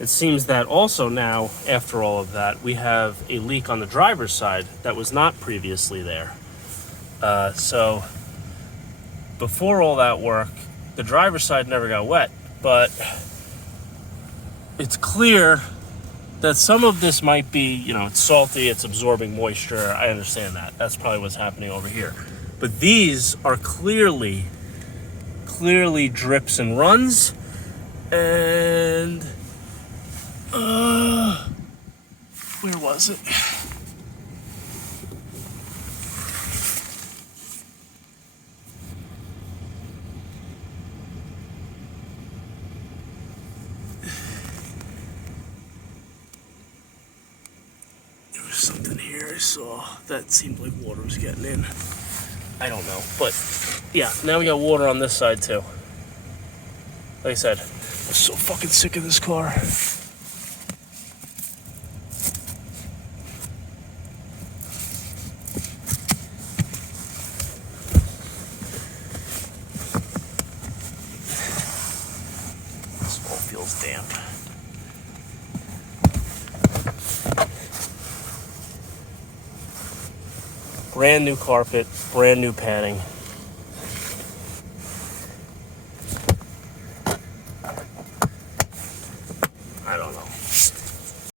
It seems that also now, after all of that, we have a leak on the driver's side that was not previously there. So before all that work, the driver's side never got wet, but it's clear that some of this might be, it's salty, it's absorbing moisture. I understand that. That's probably what's happening over here. But these are clearly drips and runs. And where was it? There was something here I saw that seemed like water was getting in. I don't know, but yeah, now we got water on this side too. Like I said, I'm so fucking sick of this car. This all feels damp. Brand new carpet, brand new padding.